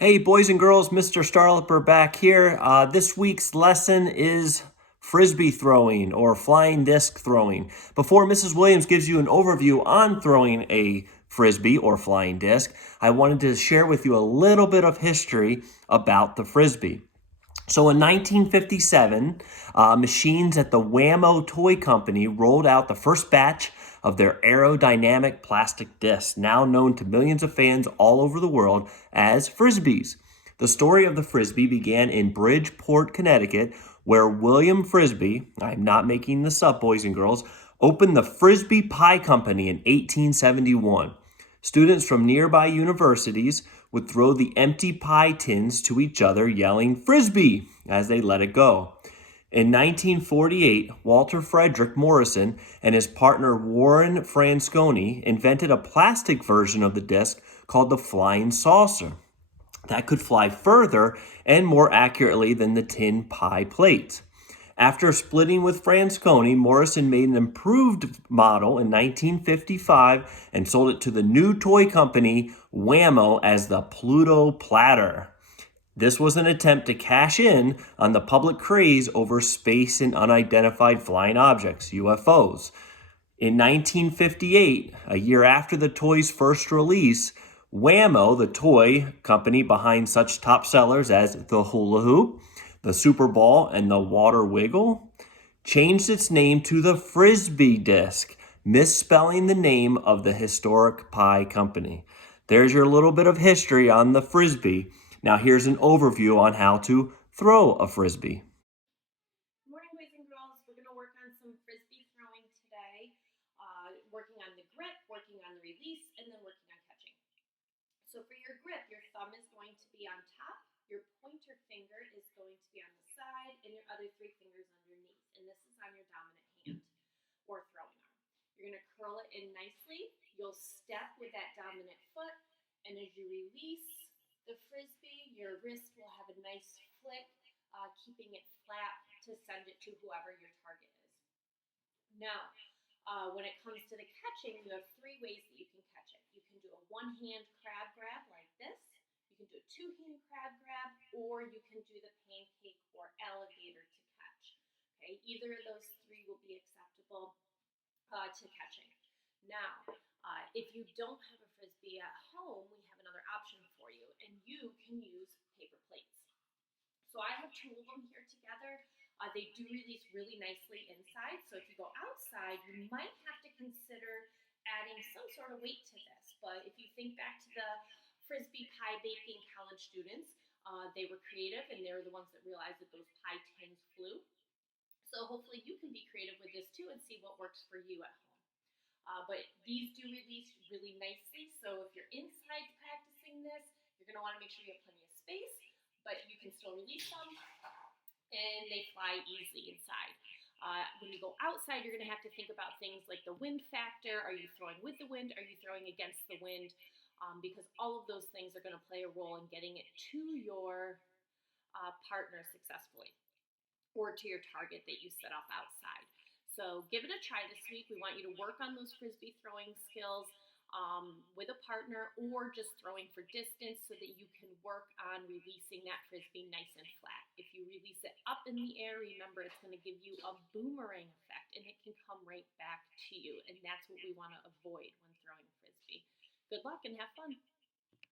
Hey, boys and girls, Mr. Starlipper back here. This week's lesson is Frisbee throwing or flying disc throwing. Before Mrs. Williams gives you an overview on throwing a Frisbee or flying disc, I wanted to share with you a little bit of history about the Frisbee. So in 1957, machines at the Wham-O Toy Company rolled out the first batch of their aerodynamic plastic discs, now known to millions of fans all over the world as Frisbees. The story of the Frisbee began in Bridgeport, Connecticut, where William Frisbee, I'm not making this up, boys and girls, opened the Frisbee Pie Company in 1871. Students from nearby universities would throw the empty pie tins to each other, yelling Frisbee as they let it go. In 1948, Walter Frederick Morrison and his partner Warren Fransconi invented a plastic version of the disc called the flying saucer that could fly further and more accurately than the tin pie plate. After splitting with Fransconi, Morrison made an improved model in 1955 and sold it to the new toy company Wham-O as the Pluto Platter. This was an attempt to cash in on the public craze over space and unidentified flying objects, UFOs. In 1958, a year after the toy's first release, Wham-O, the toy company behind such top sellers as the Hula Hoop, the Super Ball, and the Water Wiggle, changed its name to the Frisbee disc, misspelling the name of the historic pie company. There's your little bit of history on the Frisbee. Now here's an overview on how to throw a Frisbee. Good morning, boys and girls. We're going to work on some Frisbee throwing today, working on the grip, working on the release, and then working on catching. So for your grip, your thumb is going to be on top, your pointer finger is going to be on the side, and your other three fingers underneath. And this is on your dominant hand or throwing arm. You're going to curl it in nicely. You'll step with that dominant foot, and as you release the Frisbee, your wrist will have a nice flick, keeping it flat to send it to whoever your target is. Now, when it comes to the catching, you have three ways that you can catch it. You can do a one-hand crab grab like this. You can do a two-hand crab grab, or you can do the pancake or alligator to catch. Okay, either of those three will be acceptable to catching. Now, if you don't have a Frisbee at home, we have another option for you, and you can use paper plates. So I have two of them here together. They do release really nicely inside. So if you go outside, you might have to consider adding some sort of weight to this. But if you think back to the Frisbee pie baking college students, they were creative and they were the ones that realized that those pie tins flew. So hopefully you can be creative with this too and see what works for you at home. But these do release really nicely. So if you're inside practicing this, you're going to want to make sure you have plenty of space, but you can still release them and they fly easily inside. When you go outside, you're going to have to think about things like the wind factor. Are you throwing with the wind? Are you throwing against the wind? Because all of those things are going to play a role in getting it to your partner successfully or to your target that you set up outside. So give it a try this week. We want you to work on those Frisbee throwing skills with a partner or just throwing for distance so that you can work on releasing that Frisbee nice and flat. If you release it up in the air, remember it's going to give you a boomerang effect and it can come right back to you. And that's what we want to avoid when throwing a Frisbee. Good luck and have fun.